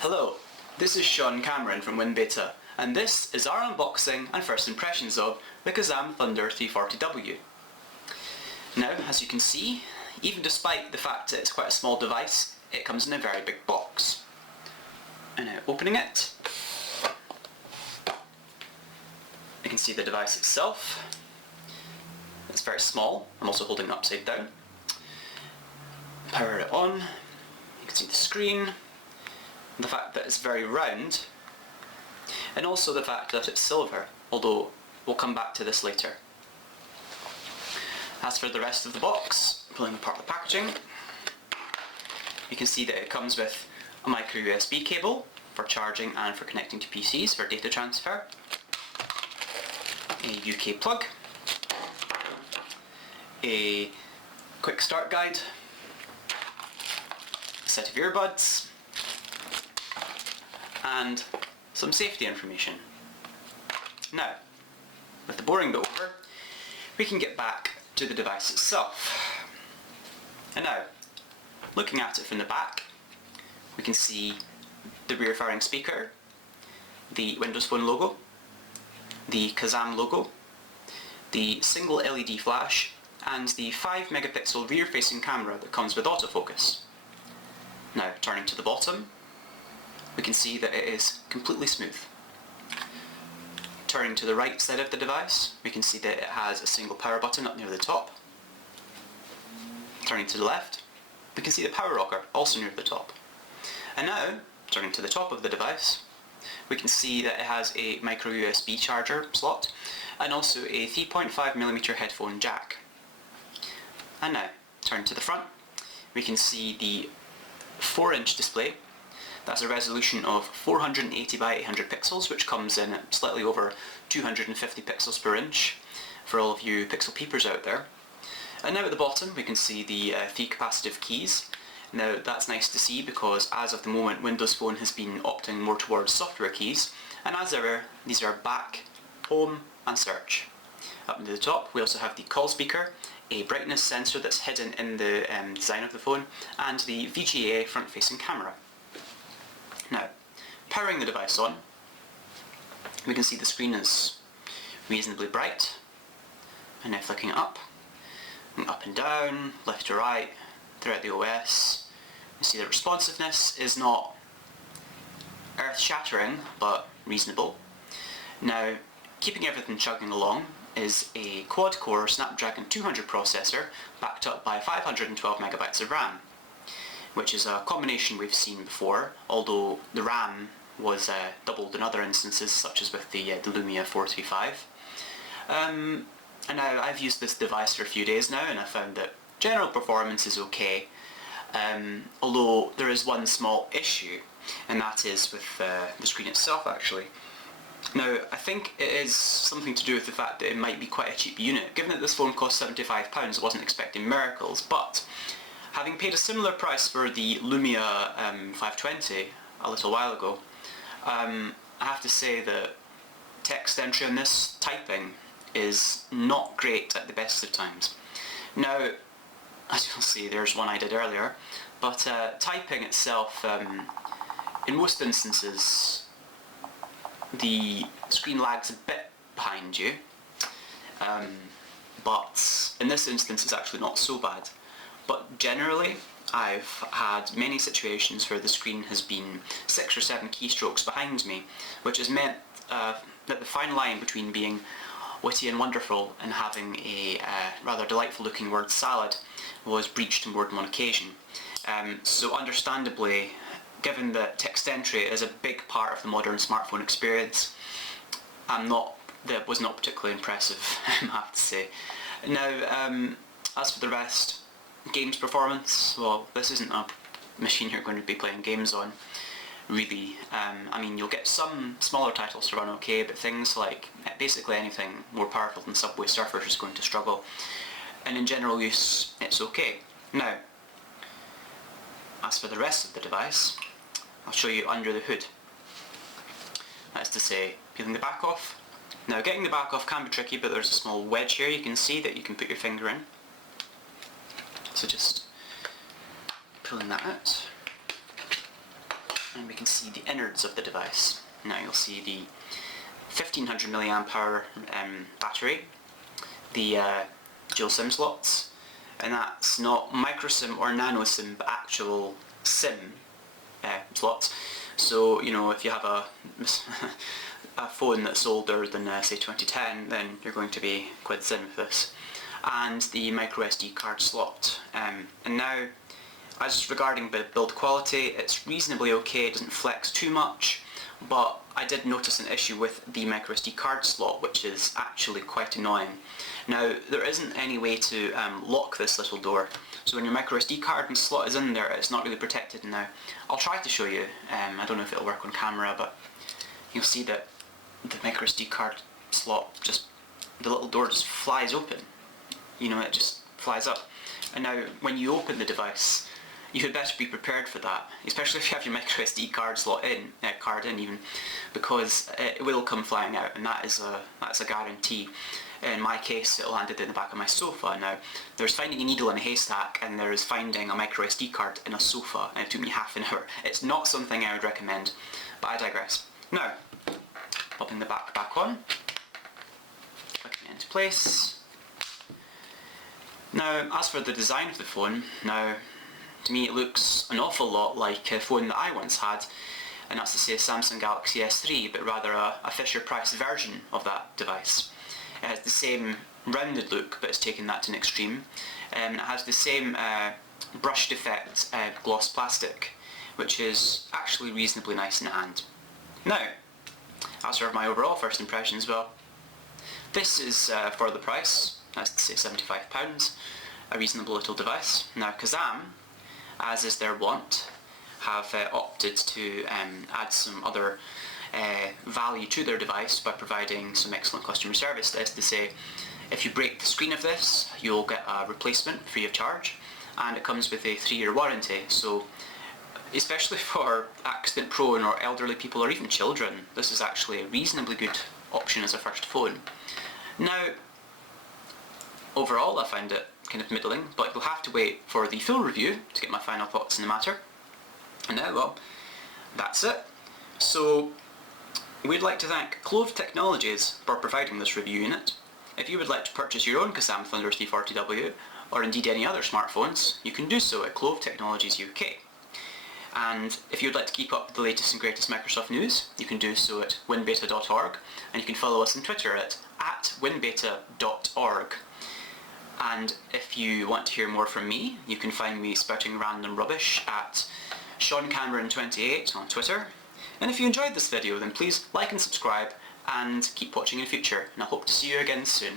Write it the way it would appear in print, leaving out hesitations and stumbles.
Hello, this is Sean Cameron from WinBeta, and this is our unboxing and first impressions of the KAZAM Thunder 340W. Now, as you can see, even despite the fact that it's quite a small device, it comes in a very big box. And now opening it, you can see the device itself. It's very small. I'm also holding it upside down. Power it on. You can see the screen. The fact that it's very round, and also the fact that it's silver, although we'll come back to this later. As for the rest of the box, pulling apart the packaging, you can see that it comes with a micro USB cable for charging and for connecting to PCs for data transfer, a UK plug, a quick start guide, a set of earbuds, and some safety information. Now, with the boring bit over, we can get back to the device itself. And now, looking at it from the back, we can see the rear-firing speaker, the Windows Phone logo, the KAZAM logo, the single LED flash, and the 5 megapixel rear-facing camera that comes with autofocus. Now, turning to the bottom, we can see that it is completely smooth. Turning to the right side of the device, we can see that it has a single power button up near the top. Turning to the left, we can see the power rocker also near the top. And now, turning to the top of the device, we can see that it has a micro USB charger slot and also a 3.5mm headphone jack. And now, turning to the front, we can see the 4-inch display. That's a resolution of 480 by 800 pixels, which comes in at slightly over 250 pixels per inch for all of you pixel peepers out there. And now at the bottom we can see the 3 capacitive keys. Now that's nice to see because as of the moment Windows Phone has been opting more towards software keys, and as ever these are back, home and search. Up near the top we also have the call speaker, a brightness sensor that's hidden in the design of the phone, and the VGA front-facing camera. Now, powering the device on, we can see the screen is reasonably bright, and now flicking it up and down, left to right, throughout the OS, you see the responsiveness is not earth-shattering, but reasonable. Now, keeping everything chugging along is a quad-core Snapdragon 200 processor backed up by 512 megabytes of RAM, which is a combination we've seen before, although the RAM was doubled in other instances, such as with the Lumia 435. And now I've used this device for a few days now, and I found that general performance is okay, although there is one small issue, and that is with the screen itself actually. Now, I think it is something to do with the fact that it might be quite a cheap unit. Given that this phone cost £75, I wasn't expecting miracles, but having paid a similar price for the Lumia 520 a little while ago, I have to say that text entry on this typing is not great at the best of times. Now, as you'll see, there's one I did earlier, but typing itself, in most instances, the screen lags a bit behind you, but in this instance it's actually not so bad. But generally, I've had many situations where the screen has been 6 or 7 keystrokes behind me, which has meant that the fine line between being witty and wonderful and having a rather delightful looking word salad was breached on more than one occasion. So understandably, given that text entry is a big part of the modern smartphone experience, that was not particularly impressive, I have to say. Now, as for the rest, games performance, well, this isn't a machine you're going to be playing games on, really. I mean, you'll get some smaller titles to run okay, but things like basically anything more powerful than Subway Surfers is going to struggle. And in general use, it's okay. Now, as for the rest of the device, I'll show you under the hood. That is to say, peeling the back off. Now, getting the back off can be tricky, but there's a small wedge here you can see that you can put your finger in. So just pulling that out, and we can see the innards of the device. Now you'll see the 1500 milliamp hour battery, the dual SIM slots, and that's not micro SIM or nano SIM but actual SIM slots. So you know, if you have a phone that's older than say 2010, then you're going to be quid SIM with this. And the micro SD card slot. And now, as regarding build quality, it's reasonably okay, it doesn't flex too much, but I did notice an issue with the micro SD card slot, which is actually quite annoying. Now, there isn't any way to lock this little door, so when your micro SD card and slot is in there, it's not really protected. Now, I'll try to show you, I don't know if it'll work on camera, but you'll see that the micro SD card slot, the little door just flies open. You know, it just flies up. And now, when you open the device, you had better be prepared for that, especially if you have your micro SD card slot in, even, because it will come flying out, and that's a guarantee. In my case, it landed in the back of my sofa. Now, there's finding a needle in a haystack, and there is finding a micro SD card in a sofa, and it took me half an hour. It's not something I would recommend, but I digress. Now, popping the back on, clicking it into place. Now, as for the design of the phone, now, to me it looks an awful lot like a phone that I once had, and that's to say a Samsung Galaxy S3, but rather a Fisher-Price version of that device. It has the same rounded look, but it's taken that to an extreme. It has the same brushed effect gloss plastic, which is actually reasonably nice in the hand. Now, as for my overall first impressions, well, this is for the price. That's to say £75, a reasonable little device. Now KAZAM, as is their wont, have opted to add some other value to their device by providing some excellent customer service. That is to say, if you break the screen of this, you'll get a replacement free of charge, and it comes with a 3-year warranty. So, especially for accident prone or elderly people or even children, this is actually a reasonably good option as a first phone. Now, overall, I find it kind of middling, but you'll have to wait for the full review to get my final thoughts in the matter. And now, well, that's it. So, we'd like to thank Clove Technologies for providing this review unit. If you would like to purchase your own KAZAM Thunder 340W, or indeed any other smartphones, you can do so at Clove Technologies UK. And if you'd like to keep up with the latest and greatest Microsoft news, you can do so at winbeta.org, and you can follow us on Twitter at winbeta.org. And if you want to hear more from me, you can find me spouting random rubbish at SeanCameron28 on Twitter. And if you enjoyed this video, then please like and subscribe, and keep watching in the future, and I hope to see you again soon.